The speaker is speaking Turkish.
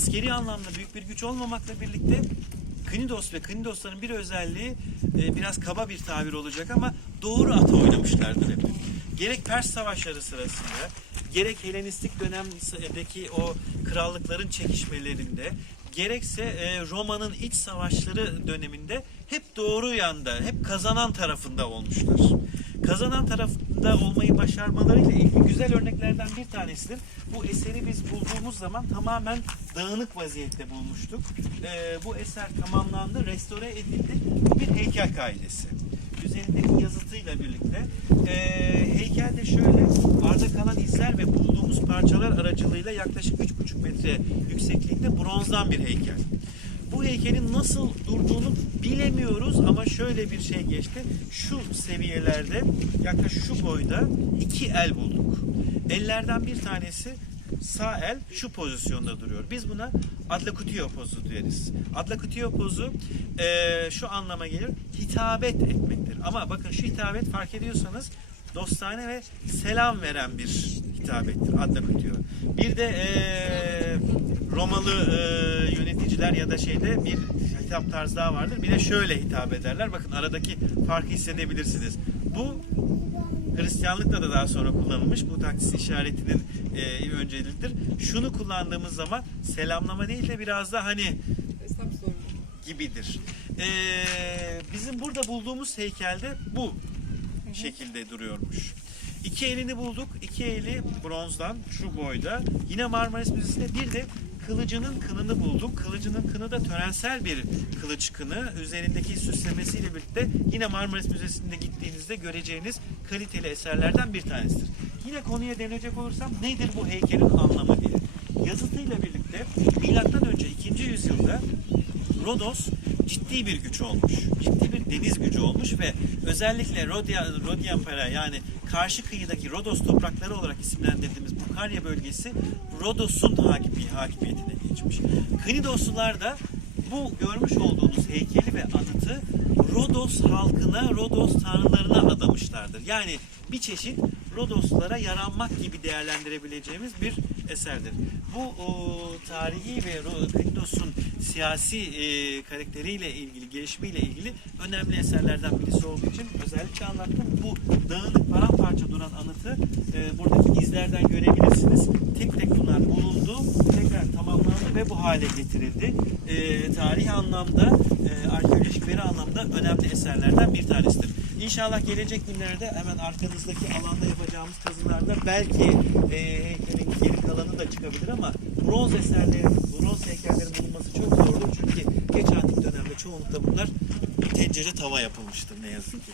askeri anlamda büyük bir güç olmamakla birlikte Knidos ve Knidosların bir özelliği e, biraz kaba bir tabir olacak ama doğru ata oynamışlardır hep. Gerek Pers savaşları sırasında, gerek Helenistik dönemdeki o krallıkların çekişmelerinde, gerekse e, Roma'nın iç savaşları döneminde hep doğru yanda, hep kazanan tarafında olmuşlar. Kazanan tarafta olmayı başarmalarıyla ilgili güzel örneklerden bir tanesidir. Bu eseri biz bulduğumuz zaman tamamen dağınık vaziyette bulmuştuk. E, bu eser tamamlandı, restore edildi. Bu bir heykel kaidesi üzerindeki yazıtıyla birlikte e, heykel de şöyle arda kalan izler ve bulduğumuz parçalar aracılığıyla yaklaşık 3,5 metre yüksekliğinde bronzdan bir heykel. Bu heykelin nasıl durduğunu bilemiyoruz ama şöyle bir şey geçti. Şu seviyelerde yaklaşık şu boyda iki el bulduk. Ellerden bir tanesi sağ el şu pozisyonda duruyor. Biz buna adlakutio pozu deriz. Adlakutio pozu eee, şu anlama gelir. Hitabet etmektir. Ama bakın şu hitabet fark ediyorsanız dostane ve selam veren bir hitabettir. Adlakutio. Bir de eee, Romalı eee, yöneticiler ya da şeyde bir hitap tarzı daha vardır. Bir de şöyle hitap ederler. Bakın aradaki farkı hissedebilirsiniz. Bu Hristiyanlıkta da daha sonra kullanılmış. Bu taksis işaretinin e, önceliğidir. Şunu kullandığımız zaman selamlama değil de biraz da hani gibidir. E, bizim burada bulduğumuz heykelde bu şekilde duruyormuş. İki elini bulduk. İki eli bronzdan şu boyda. Yine Marmaris Müzesi'nde bir de kılıcının kınını bulduk. Kılıcının kını da törensel bir kılıç kını. Üzerindeki süslemesiyle birlikte yine Marmaris Müzesi'nde gittiğinizde göreceğiniz kaliteli eserlerden bir tanesidir. Yine konuya dönecek olursam nedir bu heykelin anlamı diye. Yazıtıyla birlikte milattan önce 2. yüzyılda Rodos ciddi bir güç olmuş. Ciddi bir deniz gücü olmuş ve özellikle Rodia, Rodiampera yani karşı kıyıdaki Rodos toprakları olarak isimlendirdiğimiz bu Karya bölgesi Rodos'un hakimi, hakimiyetine geçmiş. Knidoslular da bu görmüş olduğunuz heykeli ve anıtı Rodos halkına, Rodos tanrılarına adamışlardır. Yani bir çeşit Rodoslara yaranmak gibi değerlendirebileceğimiz bir eserdir. Bu o, tarihi ve Knidos'un siyasi e, karakteriyle ilgili, gelişimiyle ilgili önemli eserlerden birisi olduğu için özellikle anlattım. Bu dağınık paramparça duran anıtı e, buradaki izlerden görebilirsiniz. Tek tek bunlar bulundu, tekrar tamamlandı ve bu hale getirildi. E, tarihi anlamda, e, arkeolojik veri anlamda önemli eserlerden bir tanesidir. İnşallah gelecek günlerde hemen arkanızdaki alanda yapacağımız kazılarda belki e, heykelin geri kalanı da çıkabilir ama bronz eserlerin, bronz heykellerin bulunması çok zordur. Çünkü geç antik dönemde çoğunlukla bunlar tencere tava yapılmıştır ne yazık ki.